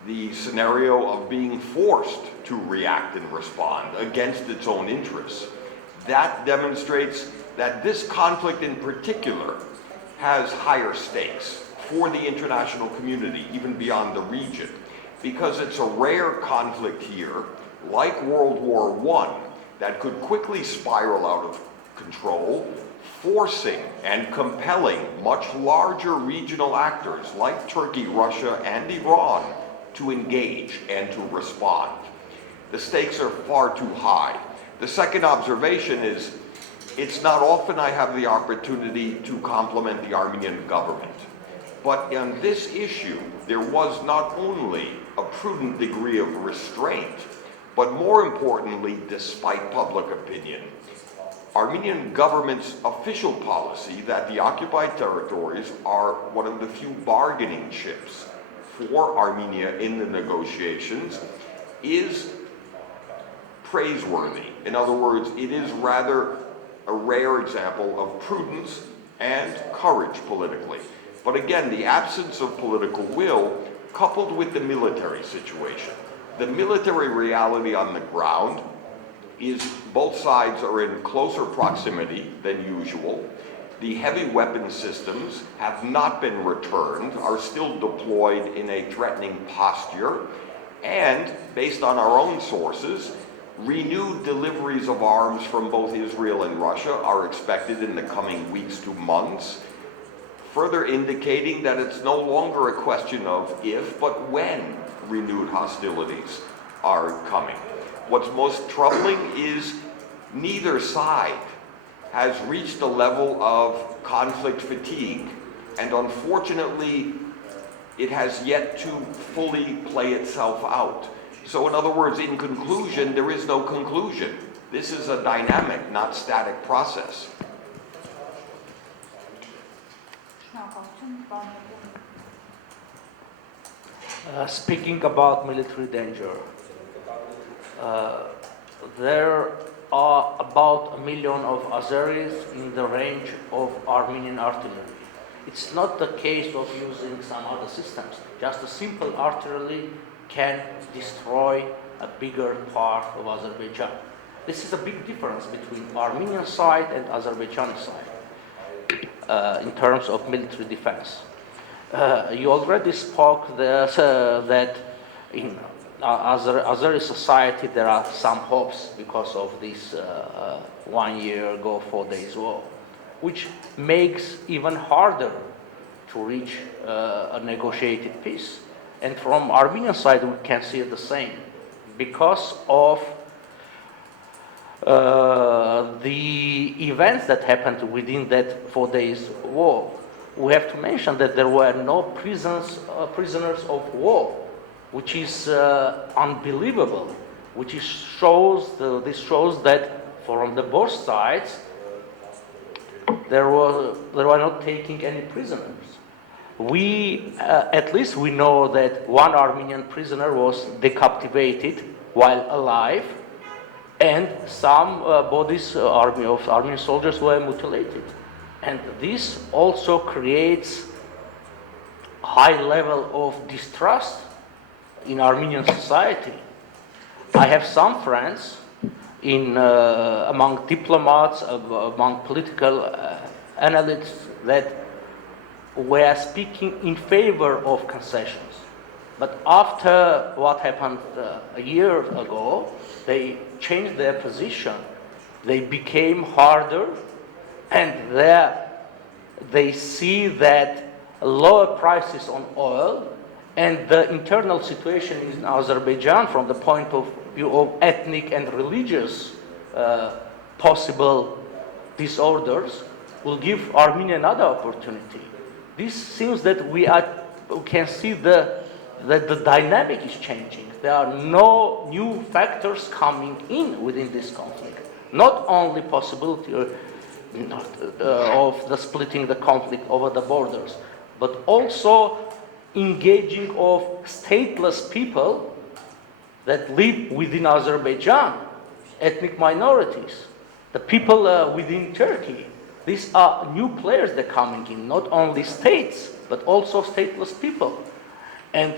the scenario of being forced to react and respond against its own interests. That demonstrates that this conflict in particular has higher stakes for the international community, even beyond the region, because it's a rare conflict here, like World War I, that could quickly spiral out of control, forcing and compelling much larger regional actors like Turkey, Russia, and Iran to engage and to respond. The stakes are far too high. The second observation is, it's not often I have the opportunity to compliment the Armenian government. But on this issue, there was not only a prudent degree of restraint, but more importantly, despite public opinion, Armenian government's official policy that the occupied territories are one of the few bargaining chips for Armenia in the negotiations is praiseworthy. In other words, it is rather a rare example of prudence and courage politically. But again, the absence of political will coupled with the military situation. The military reality on the ground is both sides are in closer proximity than usual. The heavy weapon systems have not been returned, are still deployed in a threatening posture, and based on our own sources, renewed deliveries of arms from both Israel and Russia are expected in the coming weeks to months, further indicating that it's no longer a question of if, but when renewed hostilities are coming. What's most troubling is neither side has reached a level of conflict fatigue, and unfortunately, it has yet to fully play itself out. So in other words, in conclusion, there is no conclusion. This is a dynamic, not static process. Speaking about military danger, there are about 1 million of Azeris in the range of Armenian artillery. It's not the case of using some other systems. Just a simple artillery can destroy a bigger part of Azerbaijan. This is a big difference between Armenian side and Azerbaijani side in terms of military defense. You already spoke that in Azeri society there are some hopes because of this 1 year ago 4 days war, which makes even harder to reach a negotiated peace. And from Armenian side we can see the same because of the events that happened within that 4 days war. We have to mention that there were no prisoners of war, which is unbelievable. This shows that from the both sides they were not taking any prisoners. At least we know that one Armenian prisoner was decapitated while alive, and some bodies of Armenian soldiers were mutilated. And this also creates a high level of distrust in Armenian society. I have some friends among diplomats, among political analysts that were speaking in favor of concessions. But after what happened a year ago, they changed their position. They became harder, and they see that lower prices on oil and the internal situation in Azerbaijan from the point of view of ethnic and religious possible disorders will give Armenia another opportunity. This seems that we can see the that the dynamic is changing. There are no new factors coming in within this conflict. Not only possibility of the splitting the conflict over the borders, but also engaging of stateless people that live within Azerbaijan, ethnic minorities, the people within Turkey. These are new players that are coming in, not only states, but also stateless people. And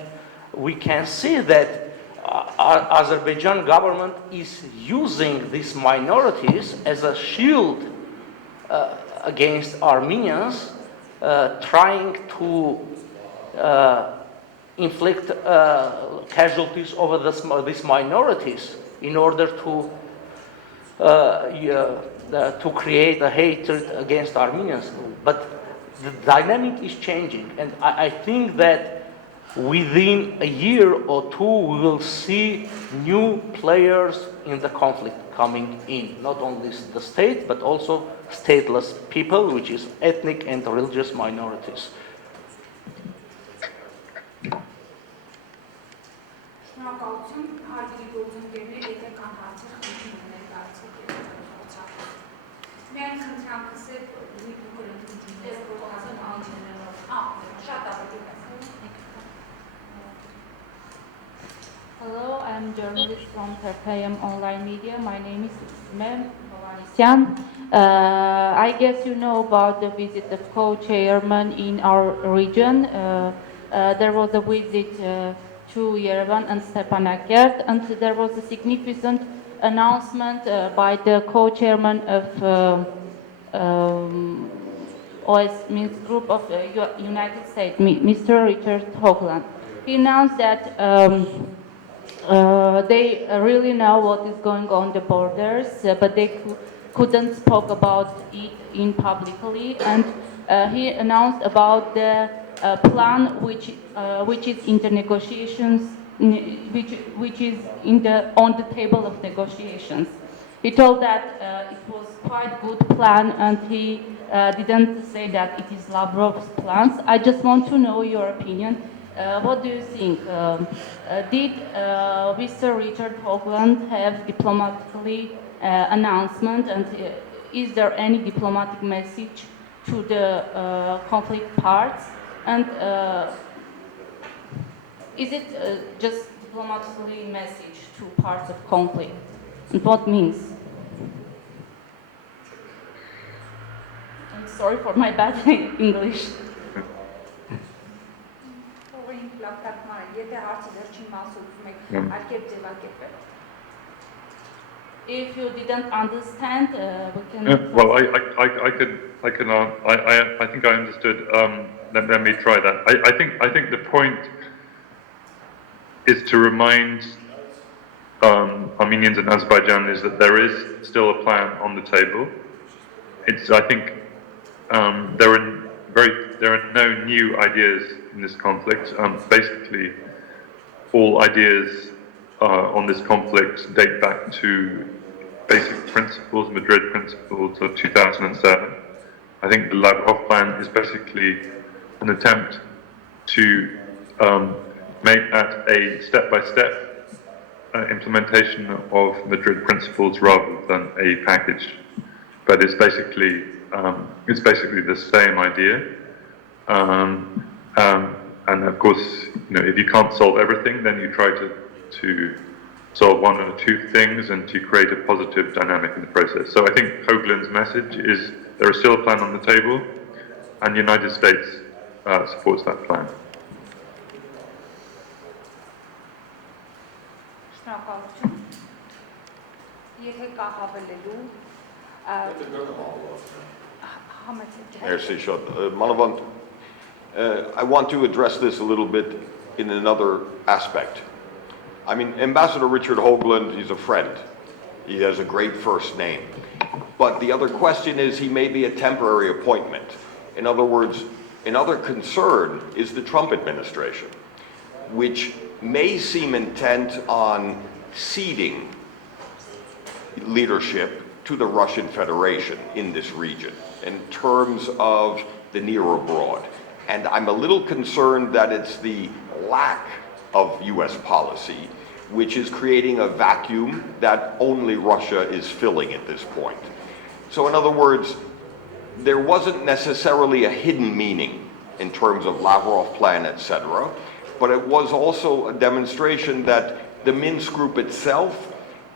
we can see that our Azerbaijan government is using these minorities as a shield against Armenians, trying to inflict casualties over these minorities in order to create a hatred against Armenians. But the dynamic is changing, and I think that within a year or two we will see new players in the conflict coming in, not only the state but also stateless people, which is ethnic and religious minorities. Շնորհակալություն, հարգելի գործընկերներ, եթե կան հարցեր, խնդրում եմ ներկայացեք խոցախոս։ Միայն խնդրանքս է մի փոքր ընդհանրապես գործազան անջներով։ Շատ ավելի Hello, I'm journalist from Terpayam Online Media. My name is Mem Hovanesyan. I guess you know about the visit of co-chairman in our region. There was a visit to Yerevan and Stepanakert, and there was a significant announcement by the co-chairman of OS means Group of United States, Mr. Richard Hoagland. He announced that they really know what is going on the borders, but they couldn't speak about it in publicly, and he announced about the plan which is in the negotiations, which is on the table of negotiations. He told that it was quite good plan, and he didn't say that it is Lavrov's plans. I just want to know your opinion. What do you think? Did Mr. Richard Hoagland have diplomatically announcement, and is there any diplomatic message to the conflict parts? And is it just diplomatically message to parts of conflict? And what means? I'm sorry for my bad English. If you didn't understand, we can. Well, I think I understood. Let me try that. I think the point is to remind Armenians and Azerbaijanis that there is still a plan on the table. I think there are no new ideas in this conflict. Basically, all ideas on this conflict date back to basic principles, Madrid principles of 2007. I think the Lavrov plan is basically an attempt to make that a step-by-step implementation of Madrid principles rather than a package. But it's basically the same idea. And of course, if you can't solve everything, then you try to solve one or two things and to create a positive dynamic in the process. So I think Hoagland's message is there is still a plan on the table, and the United States supports that plan. Շնորհակալություն։ Եթե կա հավելելու, Merci, Shot. Manavant, I want to address this a little bit in another aspect. I mean, Ambassador Richard Hoagland, he's a friend. He has a great first name. But the other question is he may be a temporary appointment. In other words, another concern is the Trump administration, which may seem intent on ceding leadership to the Russian Federation in this region in terms of the near abroad. And I'm a little concerned that it's the lack of US policy, which is creating a vacuum that only Russia is filling at this point. So in other words, there wasn't necessarily a hidden meaning in terms of Lavrov plan, etc., but it was also a demonstration that the Minsk group itself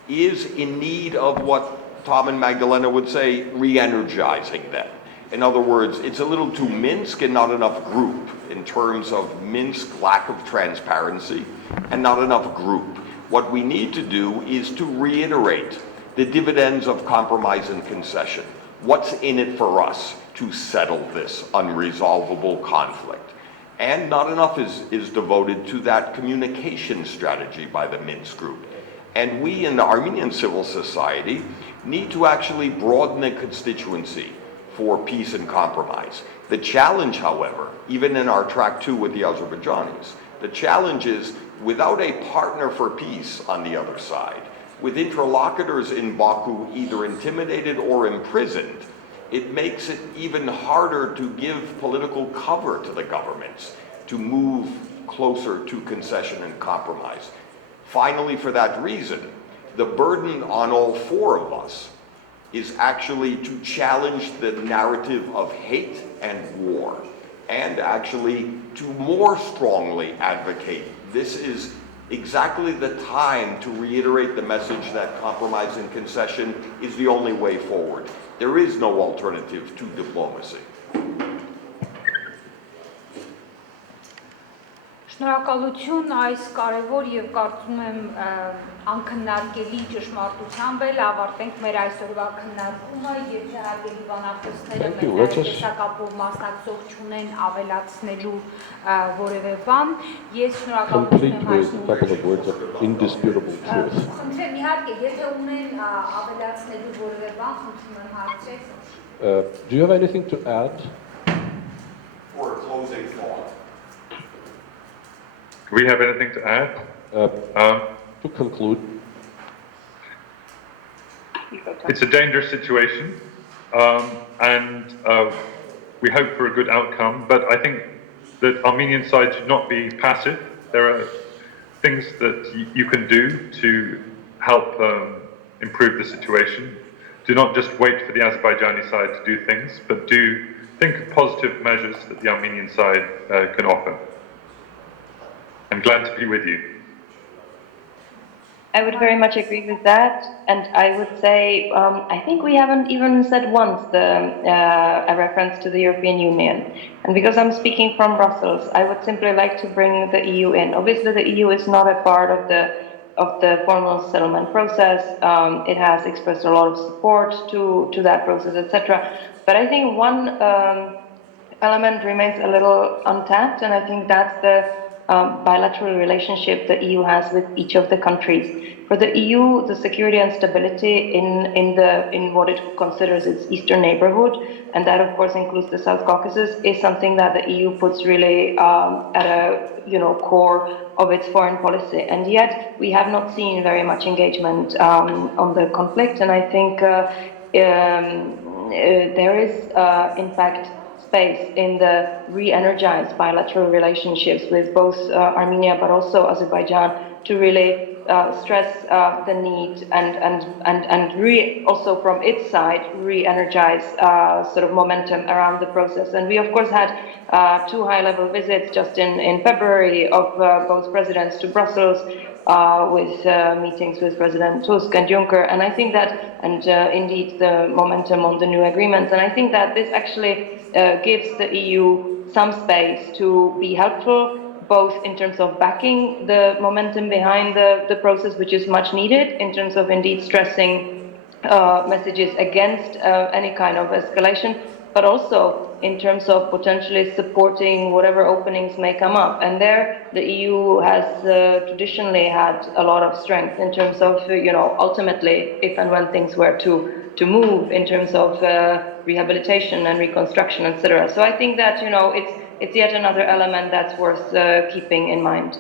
is in need of what Tom and Magdalena would say, re-energizing them. In other words, it's a little too Minsk and not enough group in terms of Minsk lack of transparency and not enough group. What we need to do is to reiterate the dividends of compromise and concession. What's in it for us to settle this unresolvable conflict? And not enough is devoted to that communication strategy by the Minsk group. And we in the Armenian civil society need to actually broaden the constituency for peace and compromise. The challenge, however, even in our track 2 with the Azerbaijanis, the challenge is without a partner for peace on the other side, with interlocutors in Baku either intimidated or imprisoned, it makes it even harder to give political cover to the governments to move closer to concession and compromise. Finally, for that reason, the burden on all 4 of us is actually to challenge the narrative of hate and war, and actually to more strongly advocate this is exactly the time to reiterate the message that compromise and concession is the only way forward. There is no alternative to diplomacy. Շնորհակալություն այս կարևոր եւ կարծում եմ անքննարկելի ճշմարտությամբ էլ ավարտենք մեր այսօրվա քննարկումը, եթե հարգելի բանախոսները մեր տեսակապով մասնակցող չունեն ավելացնելու որևէ բան, ես շնորհակալություն եմ հայտնում։ Խնդրեմ իհարկե, եթե ունեն ավելացնելու որևէ բան, խնդրում եմ հարցրեք։ Do you have anything to add? For a closing thought. Do we have anything to add? To conclude. It's a dangerous situation, and we hope for a good outcome, but I think that Armenian side should not be passive. There are things that you can do to help improve the situation. Do not just wait for the Azerbaijani side to do things, but do think of positive measures that the Armenian side can offer. I'm glad to be with you. I would very much agree with that, and I would say I think we haven't even said once a reference to the European Union. And because I'm speaking from Brussels, I would simply like to bring the EU in. Obviously, the EU is not a part of the formal settlement process. It has expressed a lot of support to that process, etc. But I think one element remains a little untapped, and I think that's the bilateral relationship the EU has with each of the countries. For the EU, the security and stability in what it considers its eastern neighborhood, and that of course includes the South Caucasus, is something that the EU puts really at a core of its foreign policy. And yet we have not seen very much engagement on the conflict, and I think there is in fact space in the re-energized bilateral relationships with both Armenia but also Azerbaijan to really stress the need and also from its side re-energize sort of momentum around the process. And we of course had 2 high-level visits just in February of both presidents to Brussels with meetings with President Tusk and Juncker, and I think that, and indeed the momentum on the new agreements, and I think that this actually gives the EU some space to be helpful, both in terms of backing the momentum behind the process, which is much needed, in terms of indeed stressing messages against any kind of escalation, but also in terms of potentially supporting whatever openings may come up. And there, the EU has traditionally had a lot of strength in terms of, ultimately, if and when things were to move in terms of rehabilitation and reconstruction, etc. So I think that, it's yet another element that's worth keeping in mind.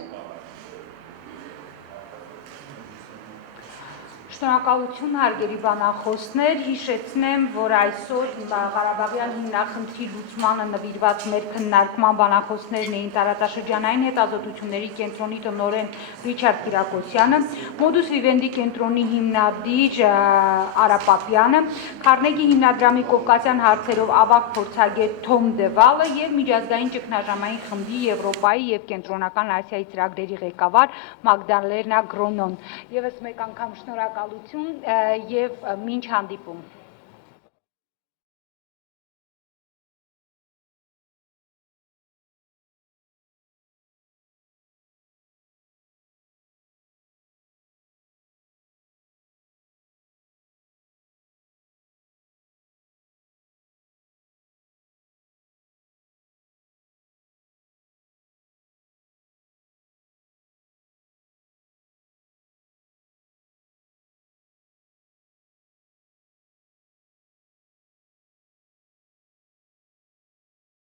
Շնորհակալություն հարգելի բանախոսներ, հիշեցնեմ, որ այսօր Ղարաբաղյան հիմնախնդրի լուծմանը նվիրված մեր քննարկման բանախոսներն էին տարածաշրջանային հետազոտությունների կենտրոնի տնօրեն Ռիչարդ Կիրակոսյանը, Modus Vivendi կենտրոնի հիմնադիր Արա Պապյանը, Քարնեգի հիմնադրամի կովկասյան հարցերով ավագ փորձագետ Թոմ Դևալը եւ միջազգային ճգնաժամային խմբի Եվրոպայի եւ Կենտրոնական Ասիայի ծրագրերի ղեկավար Մագդալենա Գրոնոն։ Եվս մեկ անգամ շնորհակալություն եւ մինչ հանդիպում։